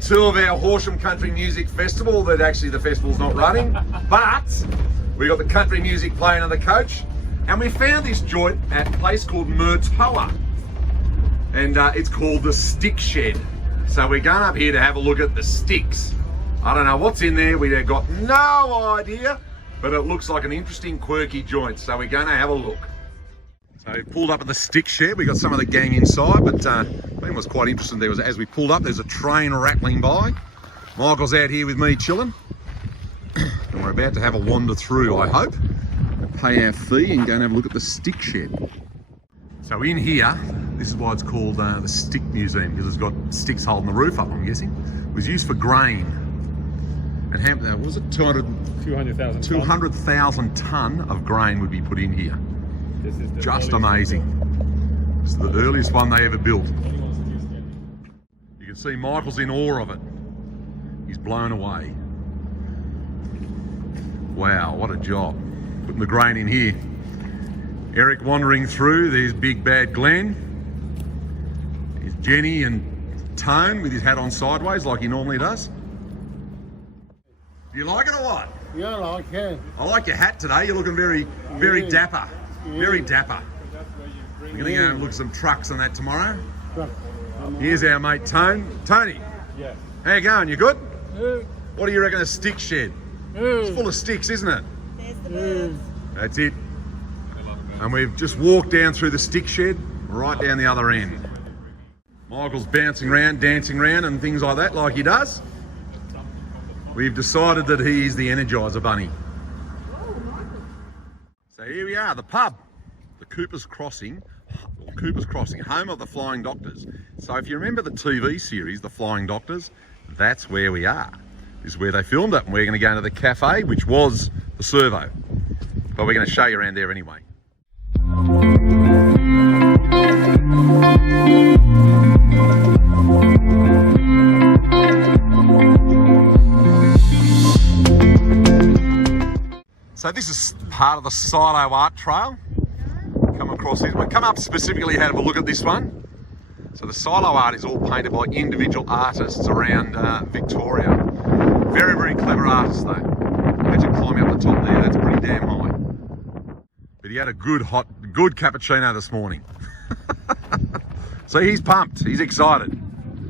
2 of our Horsham Country Music Festival, that actually the festival's not running, but we got the country music playing on the coach, and we found this joint at a place called Murtoa, and it's called the Stick Shed. So we're going up here to have a look at the sticks. I don't know what's in there, we've got no idea, but it looks like an interesting, quirky joint, so we're going to have a look. So we pulled up at the Stick Shed. We got some of the gang inside, but I think it was quite interesting. There was, as we pulled up, there's a train rattling by. Michael's out here with me chilling, and we're about to have a wander through, I hope, pay our fee and go and have a look at the Stick Shed. So in here, this is why it's called the Stick Museum, because it's got sticks holding the roof up, I'm guessing. It was used for grain. And how, what was it, 200,000 tonne of grain would be put in here. This is just amazing. This is the earliest one they ever built. You can see Michael's in awe of it. He's blown away. Wow, what a job. Putting the grain in here. Eric wandering through, there's Big Bad Glenn. There's Jenny and Tone with his hat on sideways like he normally does. Do you like it or what? Yeah, I like it. I like your hat today. You're looking very dapper. Very dapper. We're going to go and look at some trucks and that tomorrow. Here's our mate Tony. Tony, yeah. How you going? You good? Yeah. What do you reckon of Stick Shed? It's full of sticks, isn't it? There's the birds. That's it. And we've just walked down through the Stick Shed, right down the other end. Michael's bouncing around, dancing around and things like that, like he does. We've decided that he is the Energizer Bunny. So here we are, the pub, the Cooper's Crossing, home of the Flying Doctors. So if you remember the TV series, The Flying Doctors, that's where we are. This is where they filmed it, and we're going to go into the cafe, which was the servo. But we're going to show you around there anyway. So this is part of the Silo Art Trail. Come across this one. Come up specifically to have a look at this one. So the Silo art is all painted by individual artists around Victoria. Very, very clever artists though. Imagine climbing up the top there, that's pretty damn high. But he had a good cappuccino this morning. So he's pumped, he's excited.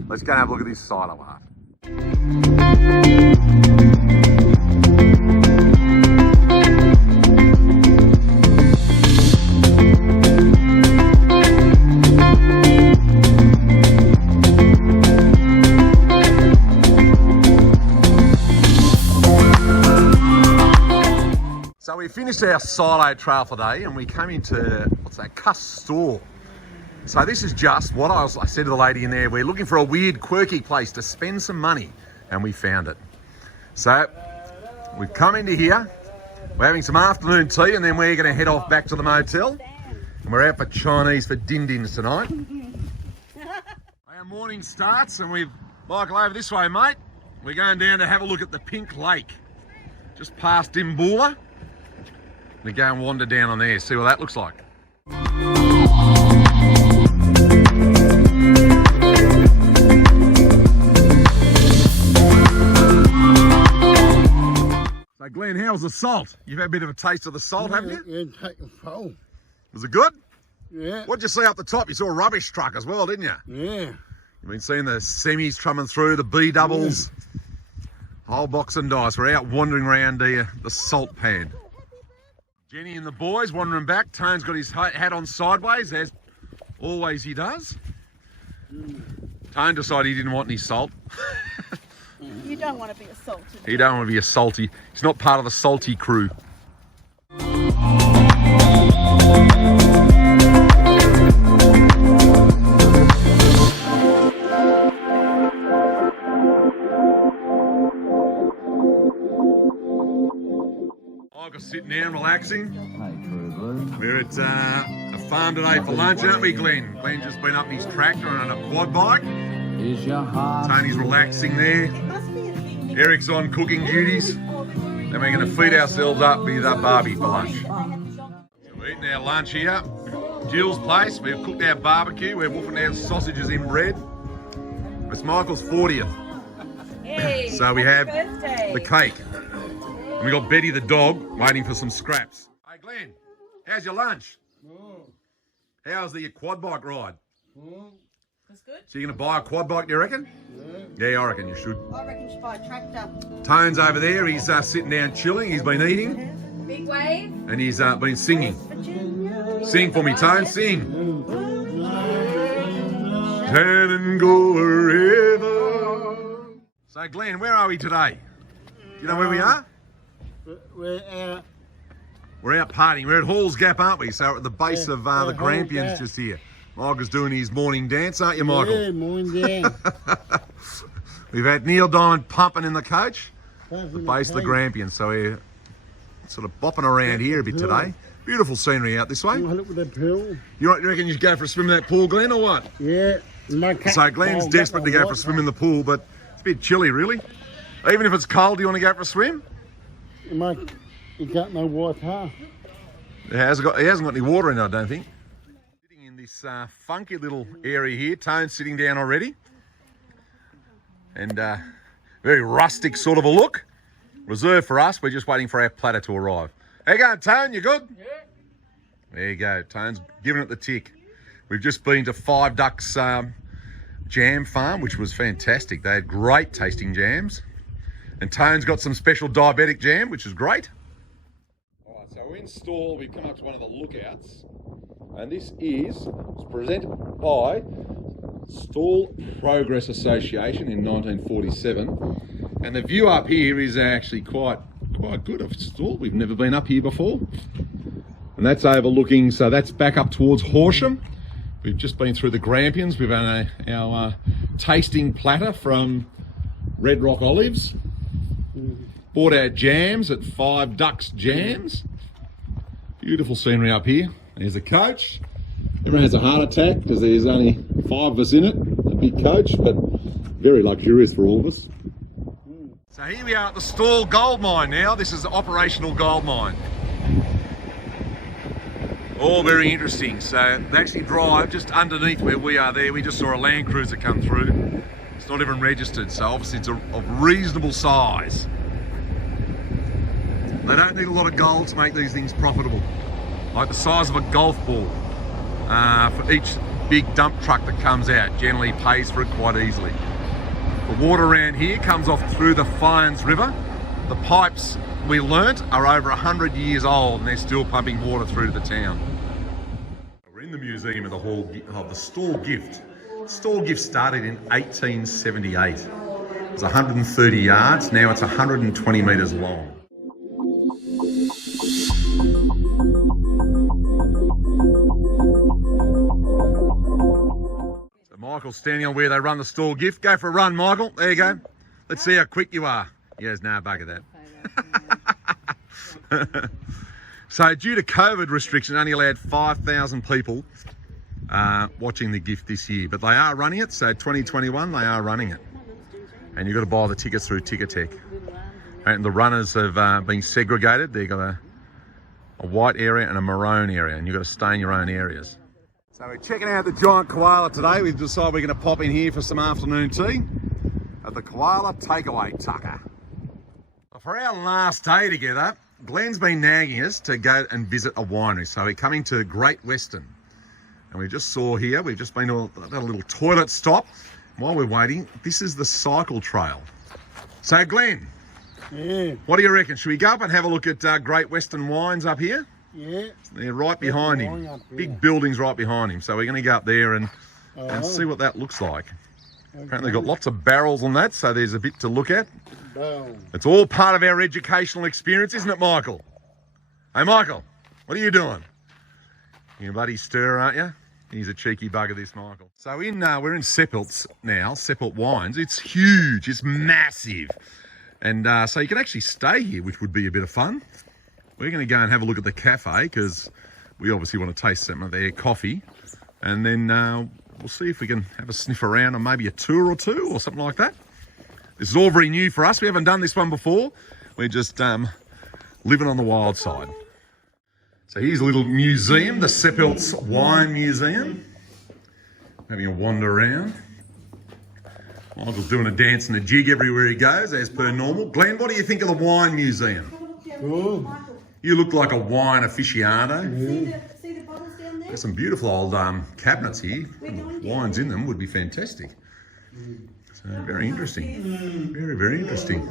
Let's go and have a look at this Silo art. So we finished our silo trail for the day and we came into, what's that, Cuss store. So this is just what I said to the lady in there, we're looking for a weird, quirky place to spend some money, and we found it. So we've come into here, we're having some afternoon tea, and then we're going to head off back to the motel. And we're out for Chinese for din-dins tonight. Our morning starts and we've, Michael, over this way, mate. We're going down to have a look at the Pink Lake, just past Dimboola. We go and wander down on there, see what that looks like. So Glenn, how's the salt? You've had a bit of a taste of the salt, haven't you? Yeah, take a fold. Was it good? Yeah. What'd you see up the top? You saw a rubbish truck as well, didn't you? Yeah. You've been seeing the semis coming through, the B doubles, whole box and dice. We're out wandering around the salt pad. Jenny and the boys wandering back. Tone's got his hat on sideways, as always he does. Tone decided he didn't want any salt. You don't want to be assaulted. He don't want to be a salty. He's not part of the salty crew. Sitting down, relaxing. We're at a farm today for lunch, aren't we, Glenn? Glenn's just been up in his tractor and on a quad bike. Tony's relaxing there. Eric's on cooking duties. Then we're going to feed ourselves up with Barbie for lunch. So we're eating our lunch here. Jill's place. We've cooked our barbecue. We're wolfing our sausages in bread. It's Michael's 40th. Hey, So we happy have birthday. the cake. And we got Betty the dog waiting for some scraps. Hey Glenn, how's your lunch? How's the quad bike ride? That's good. So you're going to buy a quad bike, do you reckon? Yeah, I reckon you should. I reckon you should buy a tractor. Tone's over there. He's sitting down chilling. He's been eating. Big wave. And he's been singing. Virginia. Sing for me, Tone. Sing. Shenandoah River. So, Glenn, where are we today? Do you know where we are? We're out. We're out partying. We're at Hall's Gap, aren't we? So we're at the base of the Hall's Grampians Gap. just here. Michael's doing his morning dance, aren't you, Michael? Yeah, morning down. We've had Neil Diamond pumping in the coach. The Base of the Grampians. So we're sort of bopping around here a bit today. Beautiful scenery out this way. Look at the pool. You reckon you should go for a swim in that pool, Glenn, or what? Yeah. So Glenn's desperate to go for a swim in the pool, but it's a bit chilly, really. Even if it's cold, do you want to go for a swim? He got no water. He hasn't got any water in it, I don't think. Sitting in this funky little area here. Tone's sitting down already. And very rustic sort of a look. Reserved for us. We're just waiting for our platter to arrive. How you going, Tone? You good? Yeah. There you go. Tone's giving it the tick. We've just been to Five Ducks Jam Farm, which was fantastic. They had great tasting jams. And Tone's got some special diabetic jam, which is great. All right, so we're in stall. We've come up to one of the lookouts. And this is presented by Stall Progress Association in 1947. And the view up here is actually quite good of Stall. We've never been up here before. And that's overlooking, so that's back up towards Horsham. We've just been through the Grampians. We've had our tasting platter from Red Rock Olives. Bought our jams at Five Ducks Jams. Beautiful scenery up here. There's a coach. Everyone has a heart attack because there's only 5 of us in it. A big coach, but very luxurious for all of us. So here we are at the Stall Gold Mine now. This is the operational gold mine. All very interesting. So they actually drive just underneath where we are there. We just saw a Land Cruiser come through. It's not even registered, so obviously it's of reasonable size. They don't need a lot of gold to make these things profitable. Like the size of a golf ball. For each big dump truck that comes out, generally pays for it quite easily. The water around here comes off through the Fyans River. The pipes, we learnt, are over 100 years old and they're still pumping water through to the town. We're in the museum of the Stall Gift. Stall Gift started in 1878. It was 130 yards, now it's 120 metres long. So Michael's standing on where they run the Stall Gift. Go for a run, Michael. There you go. Let's see how quick you are. Yes, no, bugger that. So due to COVID restrictions, only allowed 5,000 people watching the gift this year, but they are running it. So 2021, they are running it. And you've got to buy the tickets through Ticketek. And the runners have been segregated. They've got a white area and a maroon area, and you've got to stay in your own areas. So we're checking out the giant koala today. We've decided we're going to pop in here for some afternoon tea at the Koala Takeaway Tucker. For our last day together, Glenn's been nagging us to go and visit a winery. So we're coming to Great Western. And we just saw here, we've just been to a little toilet stop. While we're waiting, this is the cycle trail. So Glenn, Yeah. what do you reckon? Should we go up and have a look at Great Western Wines up here? Yeah. They're right behind him. Big buildings right behind him. So we're going to go up there and see what that looks like. Apparently they've got lots of barrels on that, so there's a bit to look at. It's all part of our educational experience, isn't it, Michael? Hey, Michael, what are you doing? You're a bloody stir, aren't you? He's a cheeky bugger, this Michael. So we're in Sepilz now, Sepilz Wines. It's huge, it's massive. And so you can actually stay here, which would be a bit of fun. We're going to go and have a look at the cafe because we obviously want to taste some of their coffee. And then we'll see if we can have a sniff around on maybe a tour or two or something like that. This is all very new for us. We haven't done this one before. We're just living on the wild side. So here's a little museum, the Sepilz Wine Museum. Having a wander around. Michael's doing a dance and a jig everywhere he goes, as per normal. Glenn, what do you think of the wine museum? Good. You look like a wine aficionado. See the bottles down there? There's some beautiful old cabinets here. Wines in them would be fantastic. So very interesting. Very, very interesting.